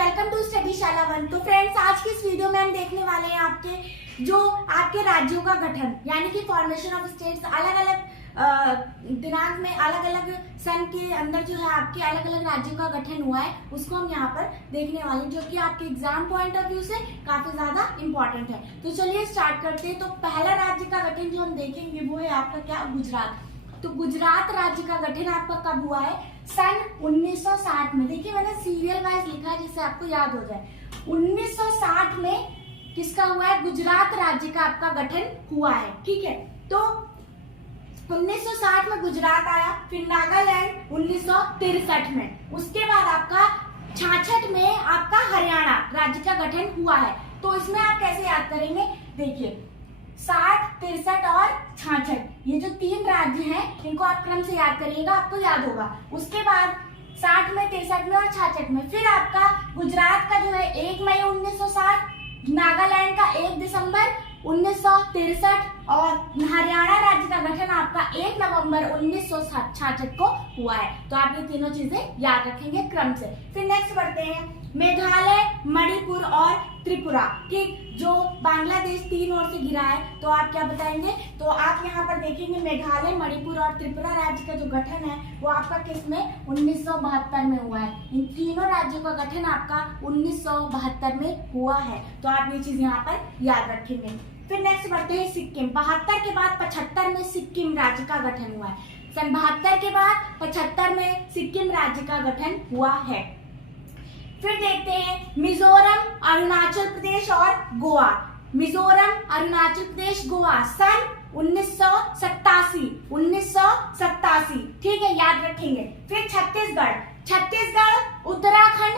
Welcome to study शाला 1। तो friends, आज की इस वीडियो में हम देखने वाले हैं आपके राज्यों का गठन, यानी कि फॉर्मेशन ऑफ स्टेट्स। अलग अलग दिनांक में अलग अलग सन के अंदर जो है आपके अलग अलग राज्यों का गठन हुआ है, उसको हम यहाँ पर देखने वाले हैं, जो कि आपके एग्जाम पॉइंट ऑफ व्यू से काफी ज्यादा इंपॉर्टेंट है। तो चलिए स्टार्ट करते हैं। तो पहला राज्य का गठन जो हम देखेंगे वो है आपका क्या, गुजरात। तो गुजरात राज्य का गठन आपका कब हुआ है? सन 1960 में। देखिए मैंने सीरियल वाइज लिखा है जिससे आपको याद हो जाए। 1960 में किसका हुआ है? गुजरात राज्य का आपका गठन हुआ है। ठीक है, तो 1960 में गुजरात आया, फिर नागालैंड 1963 में, उसके बाद आपका 66 में आपका हरियाणा राज्य का गठन हुआ है। तो इसमें आप कैसे याद करेंगे? देखिए 60, 63 और 66, ये जो तीन राज्य हैं इनको आप क्रम से याद करिएगा, आपको याद होगा। उसके बाद 60 में, 63 में और 66 में फिर आपका गुजरात का जो है 1 मई 1960, नागालैंड का 1 दिसंबर 1963 और हरियाणा राज्य का गठन आपका 1 नवंबर 1966 को हुआ है। तो आप ये तीनों चीजें याद रखेंगे क्रम से। फिर नेक्स्ट बढ़ते हैं, मेघालय, मणिपुर और त्रिपुरा। ठीक, जो बांग्लादेश तीन ओर से घिरा है, तो आप क्या बताएंगे? तो आप यहाँ पर देखेंगे मेघालय, मणिपुर और त्रिपुरा राज्य का जो गठन है वो आपका किस में? 1972 में हुआ है। इन तीनों राज्यों का गठन आपका 1972 में हुआ है। तो आप ये चीज यहाँ पर याद रखेंगे। फिर नेक्स्ट बढ़ते हैं सिक्किम। 72 के बाद 75 में सिक्किम राज्य का गठन हुआ है। सन 72 के बाद 75 में सिक्किम राज्य का गठन हुआ है। फिर देखते हैं मिजोरम, अरुणाचल प्रदेश और गोवा। मिजोरम, अरुणाचल प्रदेश, गोवा सन 1987। ठीक है, याद रखेंगे। फिर छत्तीसगढ़, उत्तराखंड,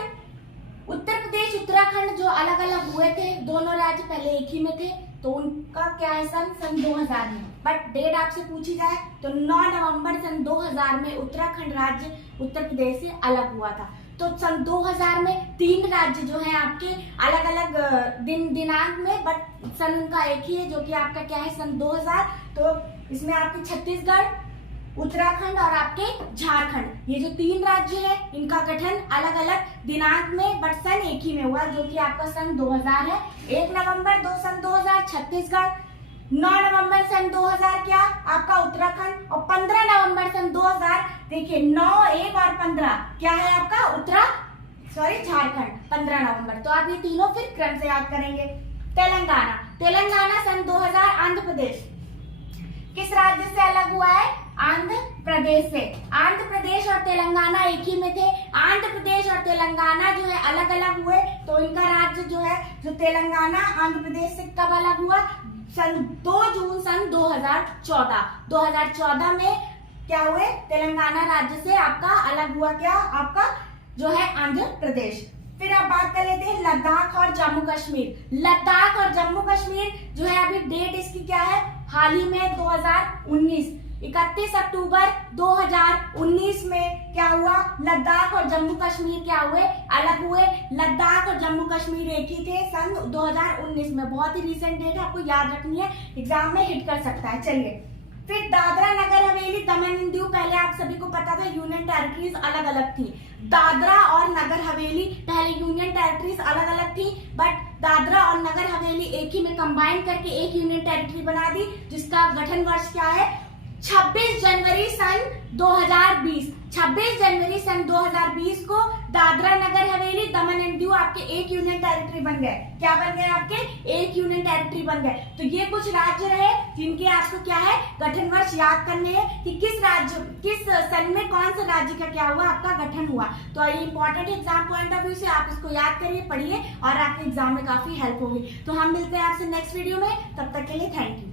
उत्तर प्रदेश, उत्तराखंड जो अलग अलग हुए थे, दोनों राज्य पहले एक ही में थे, तो उनका क्या है? सन 2000 में। बट डेट आपसे पूछी जाए तो 9 नवंबर सन 2000 में उत्तराखंड राज्य उत्तर प्रदेश से अलग हुआ था। तो सन 2000 में तीन राज्य जो हैं आपके अलग अलग दिनांक में, बट सन उनका एक ही है, जो कि आपका क्या है? सन 2000। तो इसमें आपके छत्तीसगढ़, उत्तराखंड और आपके झारखंड, ये जो तीन राज्य है इनका गठन अलग अलग दिनांक में बट सन एक ही में हुआ, जो कि आपका सन 2000 है। 1 नवंबर सन 2000 छत्तीसगढ़, 9 नवंबर सन 2000 क्या आपका उत्तराखंड, और 15 नवंबर सन 2000 देखिए 9, 1 और 15 क्या है आपका? झारखंड 15 नवंबर। तो आप ये तीनों फिर क्रम से याद करेंगे। तेलंगाना सन 2000, आंध्र प्रदेश किस राज्य से अलग हुआ है? आंध्र प्रदेश से। आंध्र प्रदेश और तेलंगाना एक ही में थे। आंध्र प्रदेश और तेलंगाना जो है अलग अलग हुए, तो इनका राज्य जो है, जो तेलंगाना आंध्र प्रदेश से कब अलग हुआ? सन 2 जून सन 2014। 2014 में क्या हुए? तेलंगाना राज्य से आपका अलग हुआ क्या? आपका जो है आंध्र प्रदेश। फिर आप बात कर लेते हैं लद्दाख और जम्मू कश्मीर। लद्दाख और जम्मू कश्मीर जो है अभी डेट इसकी क्या है? हाल ही में 2019, 31 अक्टूबर 2019 में क्या हुआ? लद्दाख और जम्मू कश्मीर क्या हुए? अलग हुए। लद्दाख और जम्मू कश्मीर एक ही थे सन 2019 में। बहुत ही रिसेंट डेट है, आपको याद रखनी है, एग्जाम में हिट कर सकता है। चलिए, फिर दादरा नगर हवेली, दमन एंड दीव, पहले आप सभी को पता था यूनियन टेरिटरीज अलग अलग थी। दादरा और नगर हवेली पहले यूनियन टेरिटरीज अलग अलग थी, बट दादरा और नगर हवेली एक ही में कंबाइन करके एक यूनियन टेरिटरी बना दी, जिसका गठन वर्ष क्या है? 26 जनवरी सन 2020। 26 जनवरी सन 2020 को दादरा नगर हवेली, दमन एंड दीव आपके एक यूनियन टेरिटरी बन गए। क्या बन गए? आपके एक यूनियन टेरिटरी बन गए। तो ये कुछ राज्य रहे जिनके आपको क्या है? गठन वर्ष याद करने हैं कि किस सन में कौन सा राज्य का क्या हुआ? आपका गठन हुआ। तो ये important exam point of view से आप इसको याद करिए, पढ़िए और आपके एग्जाम में काफी हेल्प होगी। तो हम मिलते हैं आपसे नेक्स्ट वीडियो में, तब तक के लिए थैंक यू।